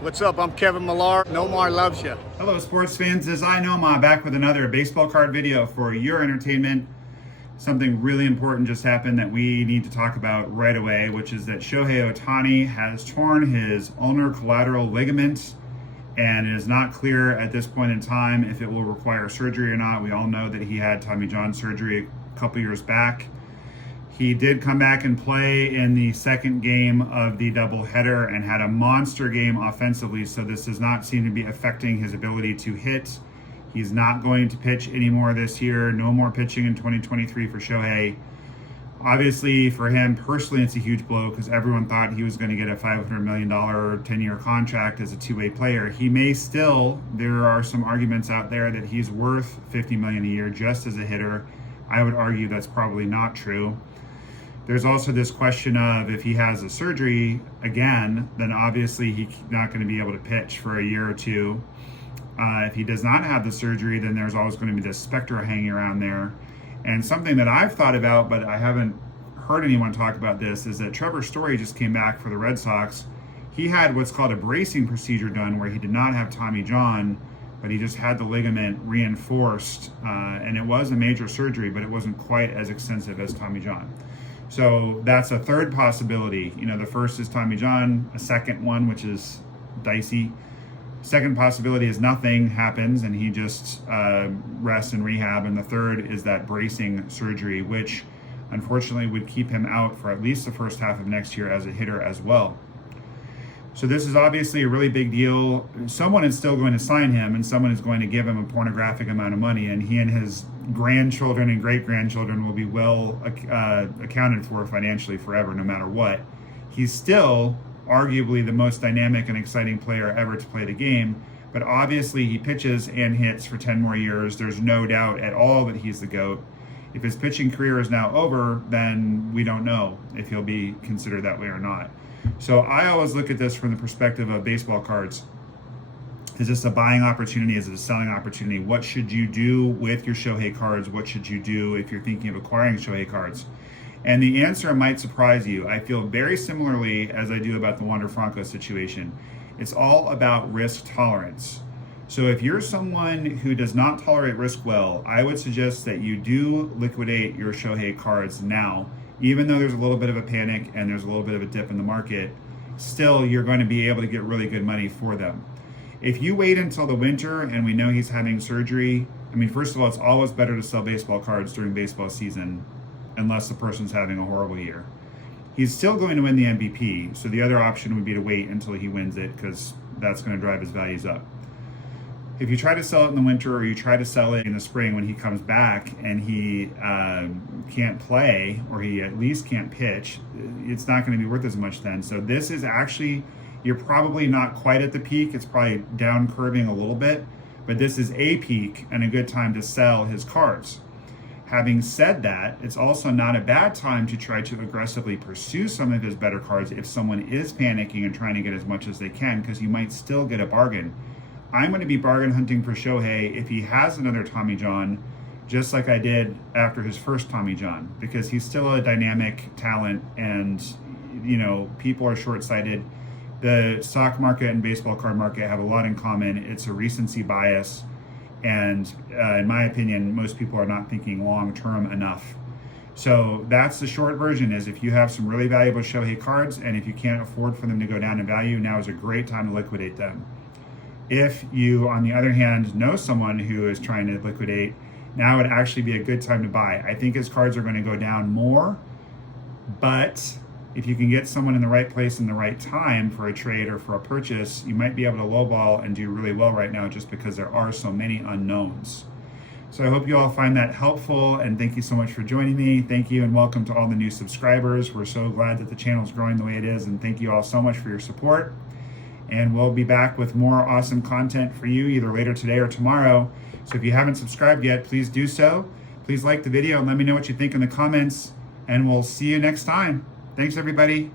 What's up? I'm Kevin Millar. Nomar loves you. Hello sports fans, this is Nomar back with another baseball card video for your entertainment. Something really important just happened that we need to talk about right away, which is that Shohei Ohtani has torn his ulnar collateral ligament, and it is not clear at this point in time if it will require surgery or not. We all know that he had Tommy John surgery a couple years back. He did come back and play in the second game of the doubleheader and had a monster game offensively, so this does not seem to be affecting his ability to hit. He's not going to pitch anymore this year. No more pitching in 2023 for Shohei. Obviously, for him personally, it's a huge blow because everyone thought he was going to get a $500 million 10-year contract as a two-way player. He may still. There are some arguments out there that he's worth $50 million a year just as a hitter. I would argue that's probably not true. There's also this question of if he has a surgery again, then obviously he's not going to be able to pitch for a year or two. If he does not have the surgery, then there's always going to be this specter hanging around there. And something that I've thought about, but I haven't heard anyone talk about this, is that Trevor Story just came back for the Red Sox. He had what's called a bracing procedure done where he did not have Tommy John, but he just had the ligament reinforced. And it was a major surgery, but it wasn't quite as extensive as Tommy John. So that's a third possibility. You know, the first is Tommy John, a second one, which is dicey. Second possibility is nothing happens and he just rests in rehab. And the third is that bracing surgery, which unfortunately would keep him out for at least the first half of next year as a hitter as well. So this is obviously a really big deal. Someone is still going to sign him and someone is going to give him a pornographic amount of money, and he and his grandchildren and great-grandchildren will be well accounted for financially forever, no matter what. He's still arguably the most dynamic and exciting player ever to play the game, but obviously he pitches and hits for 10 more years. There's no doubt at all that he's the GOAT. If his pitching career is now over, then we don't know if he'll be considered that way or not. So I always look at this from the perspective of baseball cards. Is this a buying opportunity? Is it a selling opportunity? What should you do with your Shohei cards? What should you do if you're thinking of acquiring Shohei cards? And the answer might surprise you. I feel very similarly as I do about the Wander Franco situation. It's all about risk tolerance. So if you're someone who does not tolerate risk well, I would suggest that you do liquidate your Shohei cards now. Even though there's a little bit of a panic and there's a little bit of a dip in the market, still you're going to be able to get really good money for them. If you wait until the winter and we know he's having surgery, I mean, first of all, it's always better to sell baseball cards during baseball season unless the person's having a horrible year. He's still going to win the MVP, so the other option would be to wait until he wins it because that's going to drive his values up. If you try to sell it in the winter or you try to sell it in the spring when he comes back and he can't play or he at least can't pitch, it's not going to be worth as much then. So this is actually, you're probably not quite at the peak. It's probably down curving a little bit, but this is a peak and a good time to sell his cards. Having said that, it's also not a bad time to try to aggressively pursue some of his better cards if someone is panicking and trying to get as much as they can, because you might still get a bargain. I'm going to be bargain hunting for Shohei if he has another Tommy John, just like I did after his first Tommy John, because he's still a dynamic talent and, you know, people are short-sighted. The stock market and baseball card market have a lot in common. It's a recency bias. And in my opinion, most people are not thinking long-term enough. So that's the short version, is if you have some really valuable Shohei cards and if you can't afford for them to go down in value, now is a great time to liquidate them. If you, on the other hand, know someone who is trying to liquidate, now would actually be a good time to buy. I think his cards are going to go down more, but if you can get someone in the right place in the right time for a trade or for a purchase, you might be able to lowball and do really well right now just because there are so many unknowns. So I hope you all find that helpful, and thank you so much for joining me. Thank you and welcome to all the new subscribers. We're so glad that the channel is growing the way it is, and thank you all so much for your support. And we'll be back with more awesome content for you either later today or tomorrow. So if you haven't subscribed yet, please do so. Please like the video and let me know what you think in the comments, and we'll see you next time. Thanks, everybody.